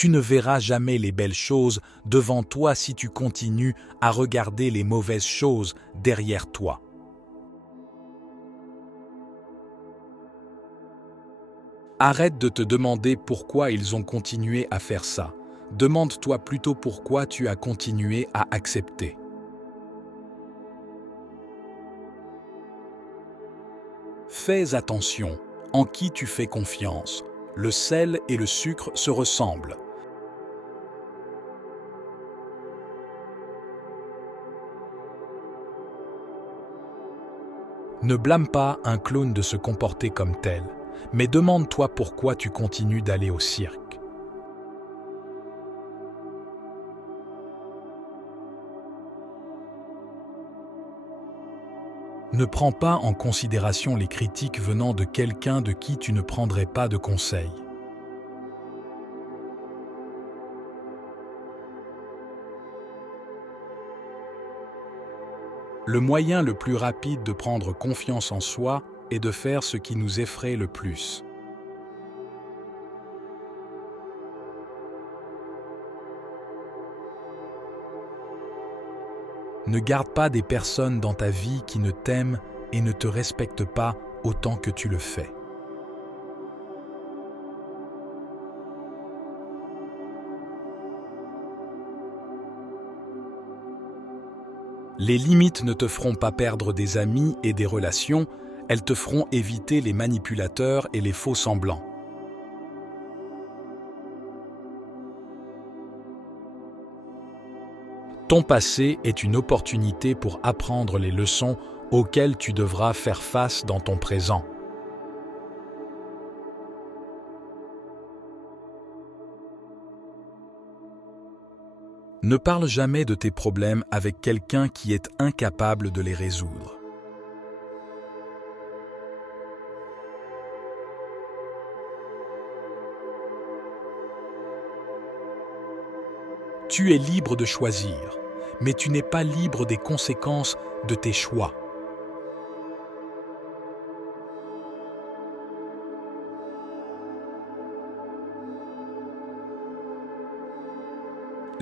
Tu ne verras jamais les belles choses devant toi si tu continues à regarder les mauvaises choses derrière toi. Arrête de te demander pourquoi ils ont continué à faire ça. Demande-toi plutôt pourquoi tu as continué à accepter. Fais attention, en qui tu fais confiance. Le sel et le sucre se ressemblent. Ne blâme pas un clown de se comporter comme tel, mais demande-toi pourquoi tu continues d'aller au cirque. Ne prends pas en considération les critiques venant de quelqu'un de qui tu ne prendrais pas de conseils. Le moyen le plus rapide de prendre confiance en soi est de faire ce qui nous effraie le plus. Ne garde pas des personnes dans ta vie qui ne t'aiment et ne te respectent pas autant que tu le fais. Les limites ne te feront pas perdre des amis et des relations, elles te feront éviter les manipulateurs et les faux semblants. Ton passé est une opportunité pour apprendre les leçons auxquelles tu devras faire face dans ton présent. Ne parle jamais de tes problèmes avec quelqu'un qui est incapable de les résoudre. Tu es libre de choisir, mais tu n'es pas libre des conséquences de tes choix.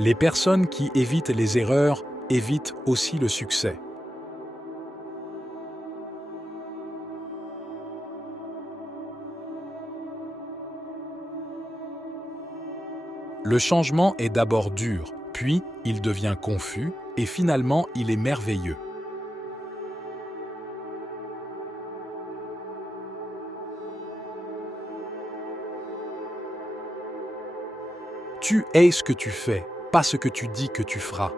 Les personnes qui évitent les erreurs évitent aussi le succès. Le changement est d'abord dur, puis il devient confus et finalement il est merveilleux. Tu es ce que tu fais, pas ce que tu dis que tu feras.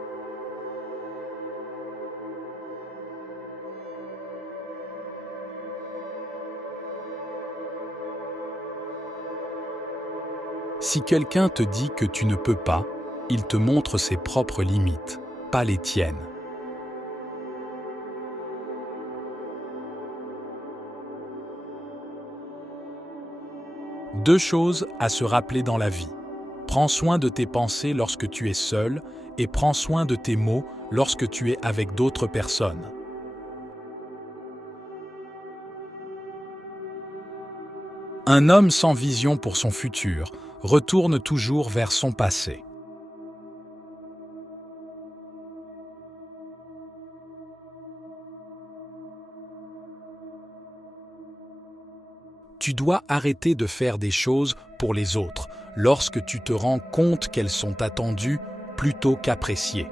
Si quelqu'un te dit que tu ne peux pas, il te montre ses propres limites, pas les tiennes. Deux choses à se rappeler dans la vie. Prends soin de tes pensées lorsque tu es seul et prends soin de tes mots lorsque tu es avec d'autres personnes. Un homme sans vision pour son futur retourne toujours vers son passé. Tu dois arrêter de faire des choses pour les autres lorsque tu te rends compte qu'elles sont attendues plutôt qu'appréciées.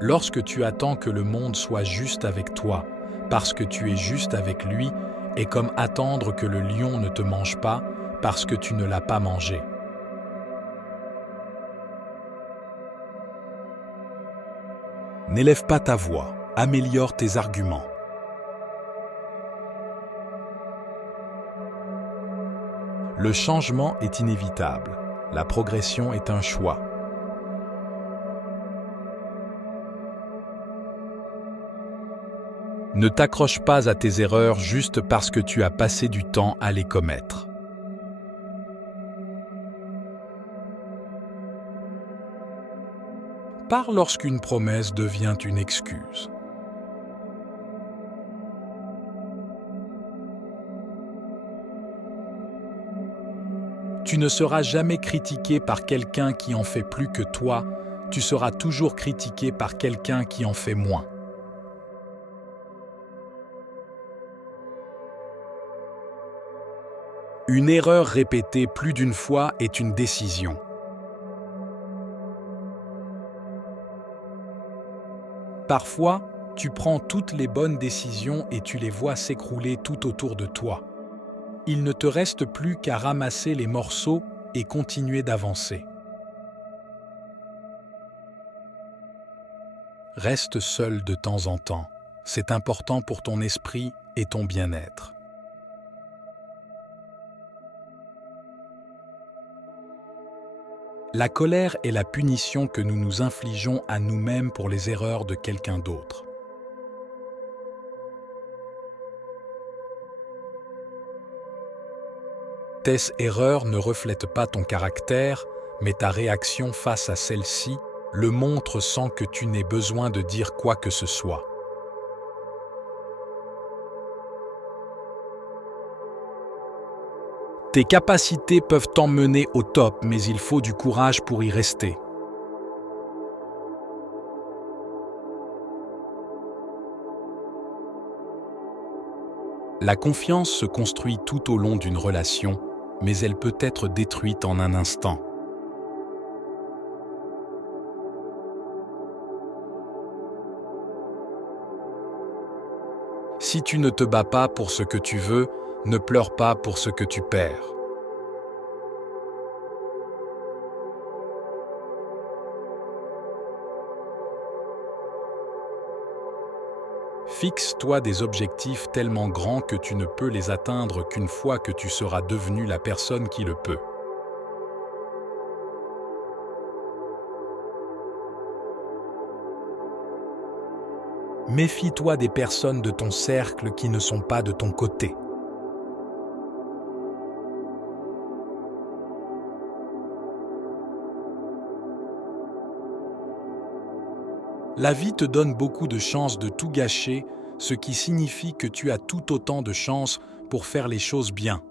Lorsque tu attends que le monde soit juste avec toi, parce que tu es juste avec lui, est comme attendre que le lion ne te mange pas parce que tu ne l'as pas mangé. N'élève pas ta voix, améliore tes arguments. Le changement est inévitable, la progression est un choix. Ne t'accroche pas à tes erreurs juste parce que tu as passé du temps à les commettre. Pars lorsqu'une promesse devient une excuse. Tu ne seras jamais critiqué par quelqu'un qui en fait plus que toi, tu seras toujours critiqué par quelqu'un qui en fait moins. Une erreur répétée plus d'une fois est une décision. Parfois, tu prends toutes les bonnes décisions et tu les vois s'écrouler tout autour de toi. Il ne te reste plus qu'à ramasser les morceaux et continuer d'avancer. Reste seul de temps en temps. C'est important pour ton esprit et ton bien-être. La colère est la punition que nous nous infligeons à nous-mêmes pour les erreurs de quelqu'un d'autre. Tes erreurs ne reflètent pas ton caractère, mais ta réaction face à celle-ci le montre sans que tu n'aies besoin de dire quoi que ce soit. Tes capacités peuvent t'emmener au top, mais il faut du courage pour y rester. La confiance se construit tout au long d'une relation, mais elle peut être détruite en un instant. Si tu ne te bats pas pour ce que tu veux, ne pleure pas pour ce que tu perds. Fixe-toi des objectifs tellement grands que tu ne peux les atteindre qu'une fois que tu seras devenu la personne qui le peut. Méfie-toi des personnes de ton cercle qui ne sont pas de ton côté. La vie te donne beaucoup de chances de tout gâcher, ce qui signifie que tu as tout autant de chances pour faire les choses bien.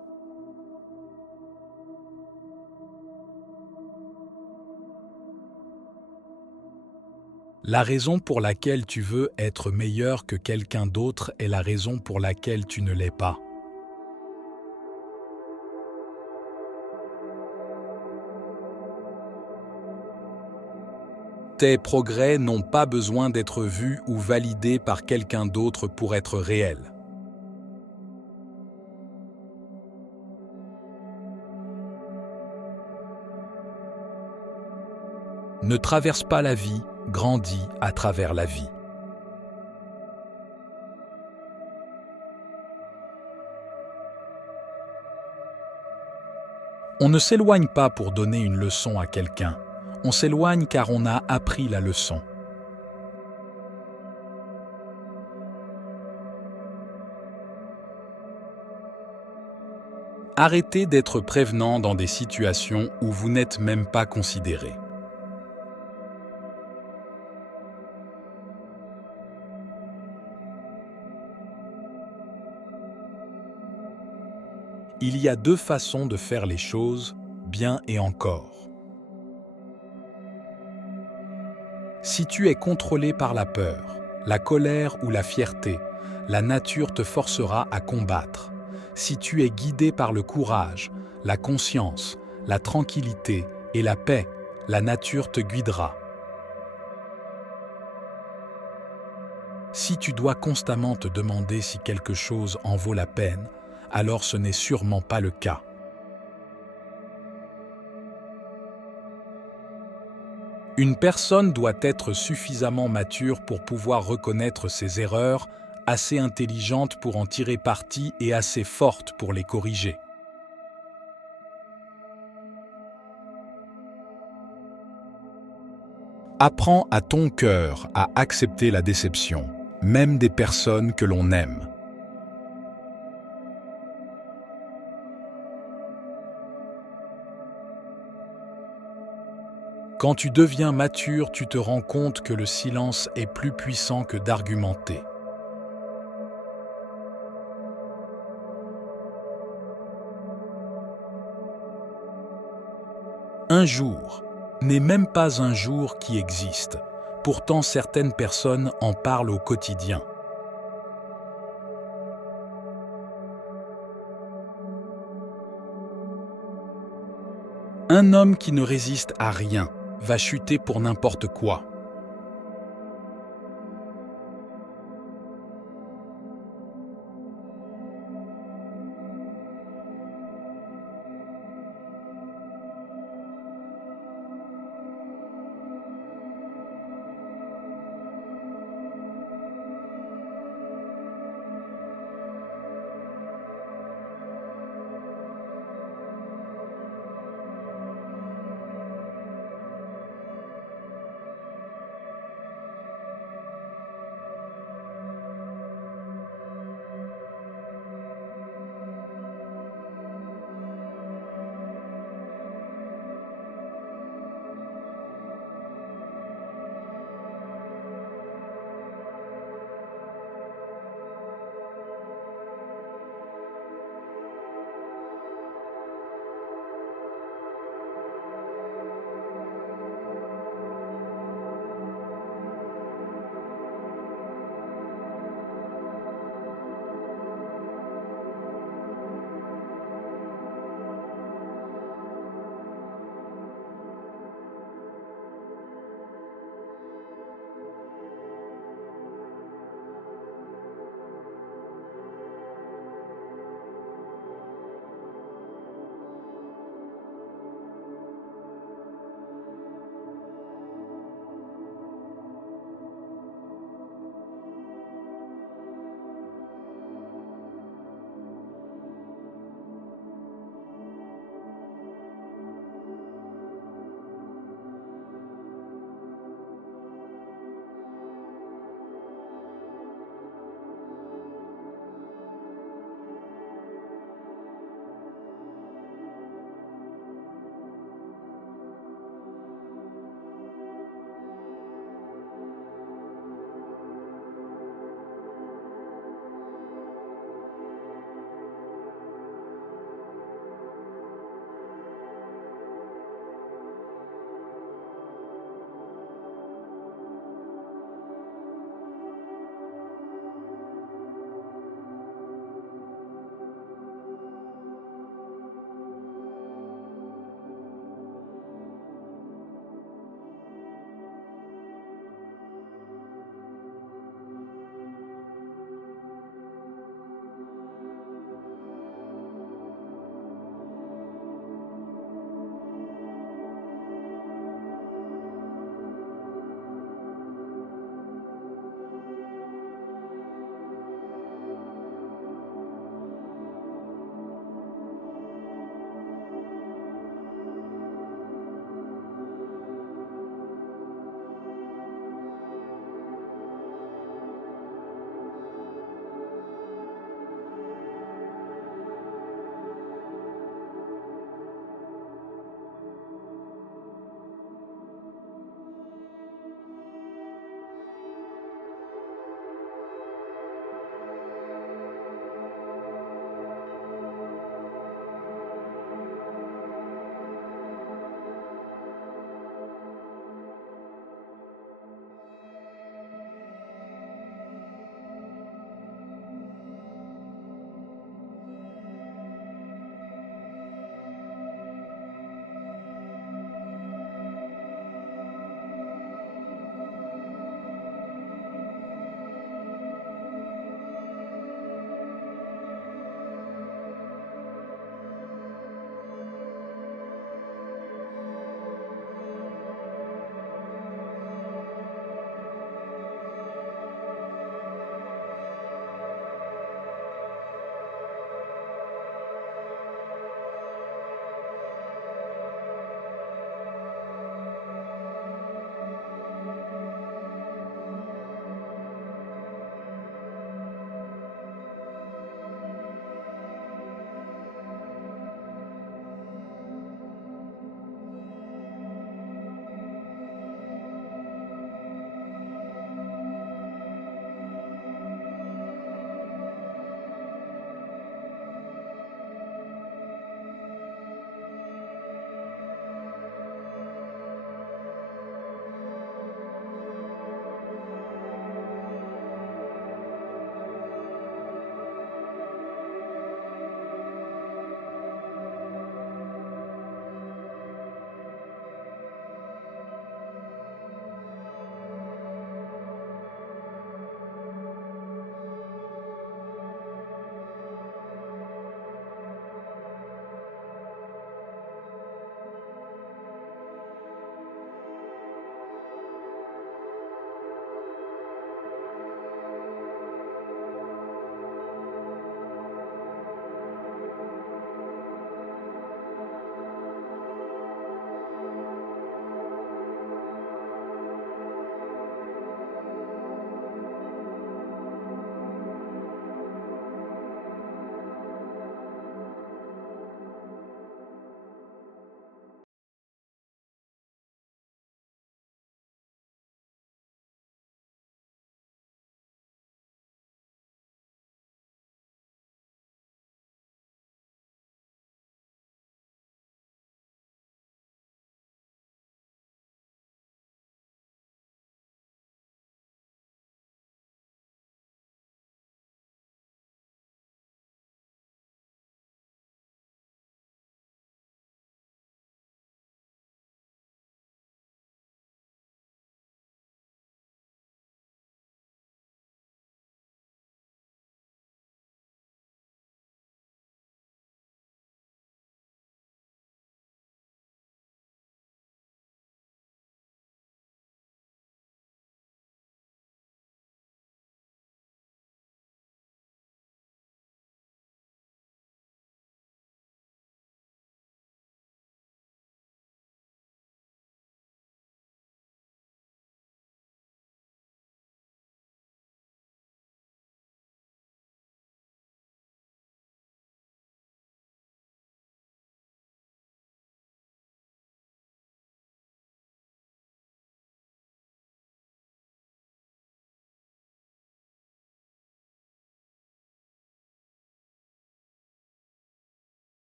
La raison pour laquelle tu veux être meilleur que quelqu'un d'autre est la raison pour laquelle tu ne l'es pas. Tes progrès n'ont pas besoin d'être vus ou validés par quelqu'un d'autre pour être réels. Ne traverse pas la vie, grandis à travers la vie. On ne s'éloigne pas pour donner une leçon à quelqu'un. On s'éloigne car on a appris la leçon. Arrêtez d'être prévenant dans des situations où vous n'êtes même pas considéré. Il y a deux façons de faire les choses, bien et encore. Si tu es contrôlé par la peur, la colère ou la fierté, la nature te forcera à combattre. Si tu es guidé par le courage, la conscience, la tranquillité et la paix, la nature te guidera. Si tu dois constamment te demander si quelque chose en vaut la peine, alors ce n'est sûrement pas le cas. Une personne doit être suffisamment mature pour pouvoir reconnaître ses erreurs, assez intelligente pour en tirer parti et assez forte pour les corriger. Apprends à ton cœur à accepter la déception, même des personnes que l'on aime. Quand tu deviens mature, tu te rends compte que le silence est plus puissant que d'argumenter. Un jour n'est même pas un jour qui existe. Pourtant, certaines personnes en parlent au quotidien. Un homme qui ne résiste à rien va chuter pour n'importe quoi.